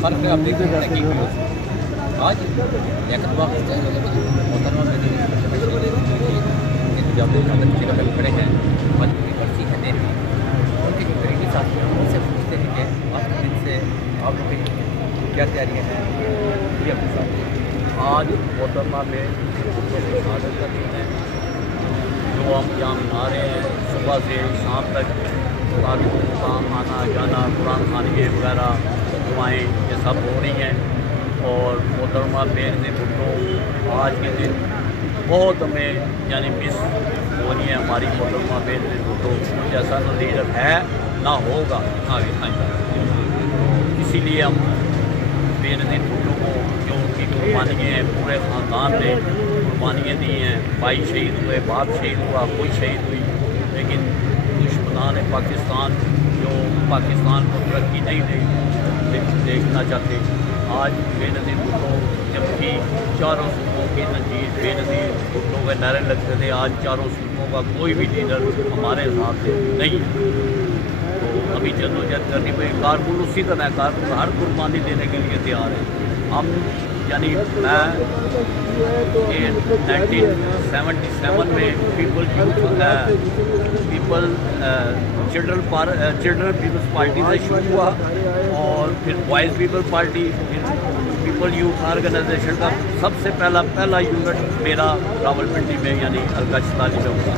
فرق ہے اپنی تحقیق بھی ہوتی ہے آج لیکن وقت محترمہ جب جگہ پہ کھڑے ہیں بند کی برسی ہے دین میں ان کے قریبی ساتھی ہیں ان سے پوچھتے ہیں کہ آج کے دن سے آپ لوگ کی کیا تیاریاں ہیں یہ اپنے ساتھ آج محترمہ میں شہادت کا دن ہے جو ہم یہاں منا رہے ہیں صبح سے شام تک کام آنا جانا قرآن خوانی وغیرہ دعائیں یہ سب ہو رہی ہیں اور محترمہ بین بھٹو آج کے دن بہت ہمیں یعنی مس ہو رہی ہے ہماری محترمہ بین بھٹو جیسا تو لیڈر ہے نہ ہوگا آگے اسی لیے ہم بین بھٹو کو جو ان کی قربانیاں ہیں پورے خاندان نے قربانیاں دی ہیں بھائی شہید ہوئے باپ شہید ہوا کوئی شہید ہوئی لیکن دشمنان پاکستان جو پاکستان کو ترقی نہیں دیکھنا چاہتے آج بے نظیر بھٹو جبکہ چاروں صوبوں کی نظیر بے نظیر بھٹو کے نعرے لگتے تھے آج چاروں صوبوں کا کوئی بھی لیڈر ہمارے حساب سے نہیں تو ابھی جدوجہد کرنی پڑے کارکن اسی طرح کارکن ہر قربانی دینے کے لیے تیار ہے ہم یعنی میں 1977 میں چلڈرن پیپلز پارٹی سے شروع ہوا اور پھر بوائز پیپل پارٹی پھر پیپل یوتھ آرگنائزیشن کا سب سے پہلا یونٹ میرا راولپنڈی میں یعنی حلقہ 46 میں ہوا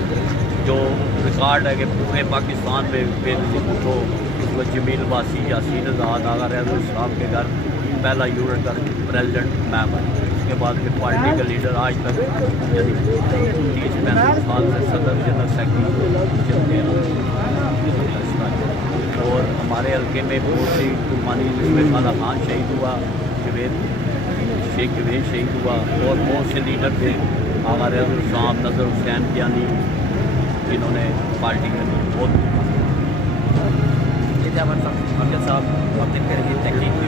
جو ریکارڈ ہے کہ پورے پاکستان میں بے نظیر بھٹو جمیل باسی یاسین آزاد آغا ریاض الاسلام کے گھر پہلا یونٹ کا پریزیڈنٹ میں بنا اس کے بعد پھر پارٹی کا لیڈر آج تک یعنی 30-35 سال سے صدر جنرل سیکرٹری چلتے ہیں اور ہمارے حلقے میں بہت سی قربانی جس میں خالہ خان شہید ہوا شیخ جوید شہید ہوا اور بہت سے لیڈر تھے آغا ریاض الاسلام نظر حسین کیانی جنہوں نے پارٹی کری بہت امجد صاحب اپنے کریں گے تحقیق کی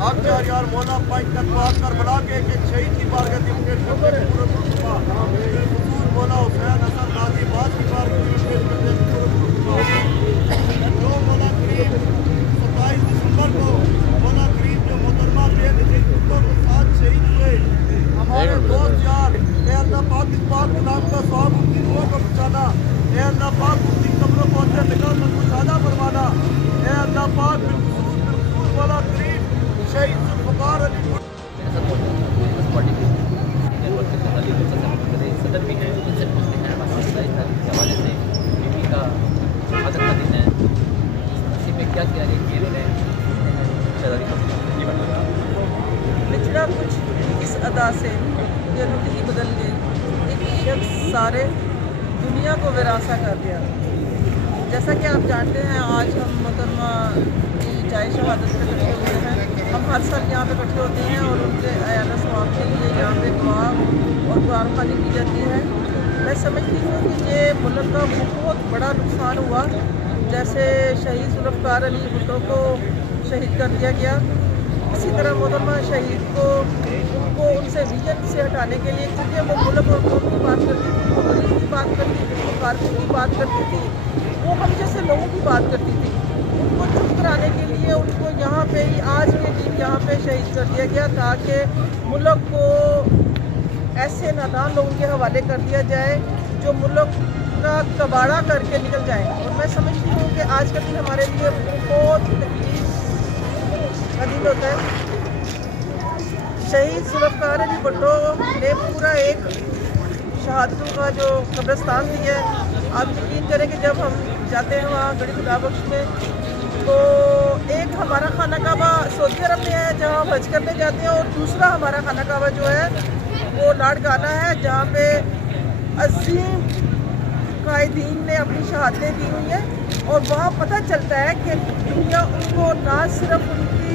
آپ یار مولا پانچ تک بات کر بلا کے شہید کی بار مولا حسین حسن غازی بات کی بار جو مولا کریم 27 دسمبر کو مولا کریم جو محترمہ بے نظیر بھٹو کے ساتھ شہید ہوئے ہمارے دوست یار اے اللہ پاک اس پاک کلام کا ثواب ان کی روح کو بچانا اے اللہ پاک ان کی قبروں کو اندر نکال کر مشاہدہ فرمانا اے اللہ پاک بالخصوص مولا کریم شہید ذوالفقار علی صدر بھی ہیں ان سے پوچھتے ہیں کے حوالے سے بیوی کا شہادت کا دن ہے اسی میں کیا تیاری کی انہوں نے بچڑا کچھ اس ادا سے یہ رخ ہی بدل گئی ایک شخص سارے دنیا کو وراثہ کر دیا جیسا کہ آپ جانتے ہیں آج ہم محترمہ کی جائے شہادت پہ اکٹھے ہوئے ہیں ہم ہر سال یہاں پہ اکٹھے ہوتے ہیں اور ان کے اعلیٰ ثواب کے لیے یہاں پہ دعا اور قرآن خوانی کی جاتی ہے میں سمجھتی ہوں کہ یہ ملک کا بہت بڑا نقصان ہوا جیسے شہید ذوالفقار علی بھٹو کو شہید کر دیا گیا اسی طرح محترمہ شہید کو ان سے ویژن سے ہٹانے کے لیے کیونکہ وہ ملک اور قوم کی بات کرتی تھی وہ غریب کی بات کرتی تھی وہ کارکن کی بات کرتی تھی وہ ہم جیسے لوگوں کی بات کرتی تھی ان کو چپ کرانے کے لیے ان کو یہاں پہ ہی آج کے دن یہاں پہ شہید کر دیا گیا تاکہ ملک کو ایسے نادان لوگوں کے حوالے کر دیا جائے جو ملک کا کباڑہ کر کے نکل جائیں اور میں سمجھتی ہوں کہ آج کا دن ہمارے لیے بہت تکلیف کا دن ہوتا ہے شہید ذوالفقار علی بھٹو نے پورا ایک شہادتوں کا جو قبرستان دیا ہے آپ یقین کریں کہ جب ہم جاتے ہیں وہاں گڑھی خدا بخش میں تو ایک ہمارا خانہ کعبہ سعودی عرب میں ہے جہاں ہم حج کرنے جاتے ہیں، اور دوسرا ہمارا خانہ کعبہ جو ہے وہ لاڑکانہ ہے جہاں پہ عظیم قائدین نے اپنی شہادتیں دی ہوئی ہیں، اور وہاں پتہ چلتا ہے کہ دنیا ان کو نہ صرف ان کی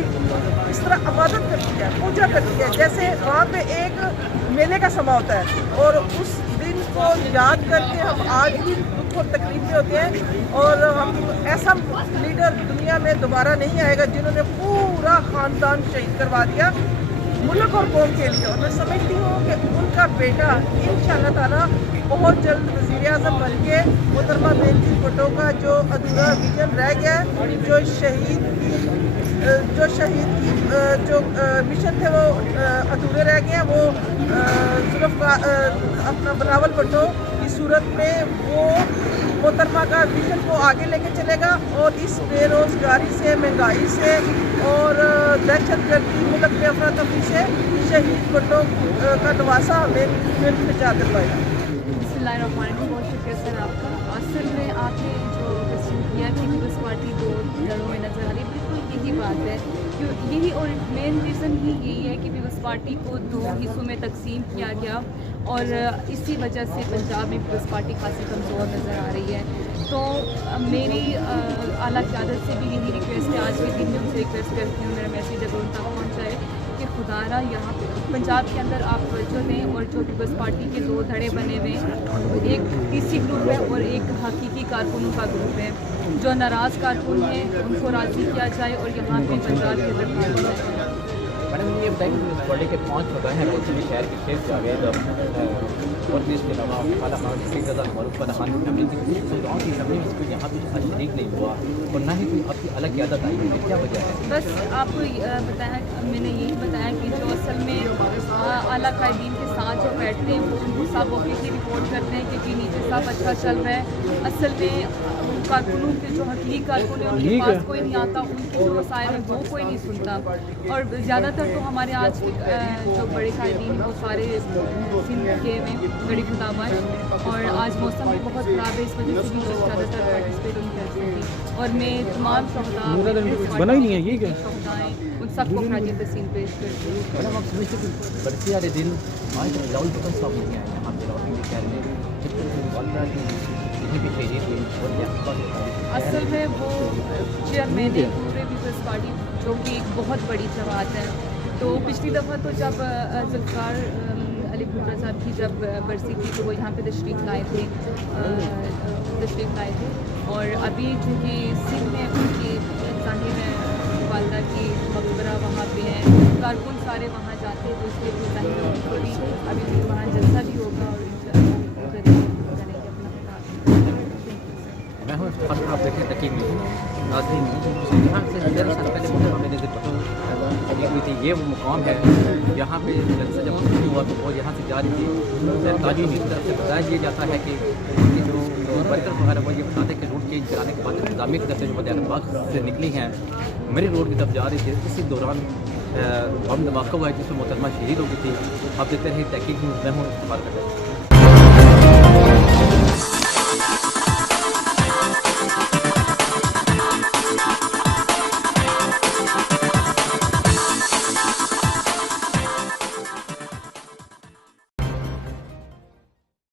اس طرح عبادت کرتی ہے، پوجا کرتی ہے، جیسے وہاں پہ ایک میلے کا سما ہوتا ہے، اور اس دن کو یاد کر کے ہم آج بھی دکھ اور تکلیف میں ہوتے ہیں، اور ہم ایسا لیڈر دنیا میں دوبارہ نہیں آئے گا جنہوں نے پورا خاندان شہید کروا دیا ملک اور قوم کے لیے، اور میں سمجھتی ہوں کہ ان کا بیٹا انشاءاللہ تعالیٰ بہت جلد وزیر اعظم بن کے محترمہ بینظیر بھٹو کا جو ادھورا ویژن رہ گیا ہے، جو شہید کی جو مشن تھے وہ ادھورے رہ گئے ہیں، وہ صرف اپنا بلاول بھٹو کی صورت میں وہ محترمہ کا ویژن کو آگے لے کے چلے گا، اور اس بے روزگاری سے، مہنگائی سے اور دہشت گردی ملک میں افراتفری سے شہید بھٹو کا نواسا ہمیں پہنچا کروائے گا۔ بسم اللہ الرحمن الرحیم، بہت شکریہ سر آپ کا۔ اصل میں آپ نے جو کوشچن کیا کہ پیپلز پارٹی دو دھڑوں میں نظر آ رہی ہے، بالکل یہی بات ہے، یہی اور مین ریزن ہی یہی ہے کہ پیپلز پارٹی کو دو حصوں میں تقسیم کیا گیا، اور اسی وجہ سے پنجاب میں پیپلز پارٹی خاصی کمزور نظر آ رہی ہے۔ تو میری اعلیٰ قیادت سے بھی یہی ریکویسٹ ہے، آج کے دن میں ان سے ریکویسٹ کرتی ہوں، میرا میسیج اگر ان تک پہنچائے کہ خدا را یہاں پہ پنجاب کے اندر آپ توجہ دیں، اور جو پیپلز پارٹی کے دو دھڑے بنے ہوئے ہیں، ایک پی سی گروپ ہے اور ایک حقیقی کارکنوں کا گروپ ہے، جو ناراض کارکن ہیں ان کو راضی کیا جائے اور یہاں پہ پنجاب کے اندر کام کیا جائے۔ میڈم یہ بتائیں کہ اس بارڈے کے 5 مقام ہیں روشنی شہر کے 6 سے آگے، اور اس کے علاوہ اعلیٰ خان شیخ رضا معروف والا خان کی گاؤں کی اسمبلی میں اس کو یہاں پہ شریک نہیں ہوا، اور نہ ہی کوئی آپ کی الگ قیادت آئی ہے، کیا وجہ ہے؟ بس آپ کو بتایا، میں نے یہی بتایا کہ جو اصل میں اعلیٰ قائدین کے ساتھ جو بیٹھتے ہیں وہ سب آفیشلی رپورٹ کرتے ہیں کہ جی نیچے سب اچھا چل رہا ہے، اصل میں کارکنوں کے جو حقیقی کارکن ہیں ان کے پاس کوئی نہیں آتا، ان کے جو وسائل ہیں وہ کوئی نہیں سنتا، اور زیادہ تر تو ہمارے آج کے جو بڑے قائدین ہیں وہ سارے سندھ کے ہوئے بڑی خدامت، اور آج موسم بھی بہت خراب ہے، اس وجہ سے بھی لوگ زیادہ تر پارٹیسپیٹ نہیں کر سکتے، اور میں تمام شہدائیں ان سب کو خراج تحسین پیش کرتی ہوں۔ میڈم آپ سمجھتے کہ برسی والے دن آج تک راول بھٹو صاحب نہیں آئے یہاں پہ راول شہر میں، جب تک والدہ کی یہیں پہ شہید ہوئی، اور یہ اصل میں وہ چیئرمین ہے پورے پیپلز پارٹی، جو کہ ایک بہت بڑی جماعت ہے۔ تو پچھلی دفعہ تو جب ذوالفقار علی بھٹو صاحب کی جب برسی تھی تو وہ یہاں پہ تشریف لائے تھے، اور ابھی چونکہ سندھ میں ان کی ظاہر والدہ کی مقبرہ وہاں پہ ہے، کارکن سارے وہاں جاتے ہیں، تو اس لیے بھی ظاہر ان کو بھی ابھی بھی وہاں جلسہ بھی ہوگا، اور میں ہوں خاص طور آپ دیکھیں تقیم میں ناظرین، یہاں سے 13 سال پہلے محترمہ بینظیر بھٹو شہید ہوئی تھی، یہ وہ مقام ہے یہاں پہ جلسہ جب شروع ہوا تو وہ یہاں سے جا رہی تھی، تعلیم کی طرف سے بتایا یہ جاتا ہے کہ ان کی جو ورکر وغیرہ وہ یہ بتاتے ہیں کہ روڈ چینج کرانے کے بعد انتظامیہ کی طرف سے جو مدیان باغ سے نکلی ہیں میری روڈ کی طرف جا رہی تھی، اسی دوران بم دھماکہ ہوا ہے جس میں محترمہ شہید ہو گئی تھی۔ آپ دیکھتے رہے تحقیق میں ہوں استعمال کر رہے ہیں۔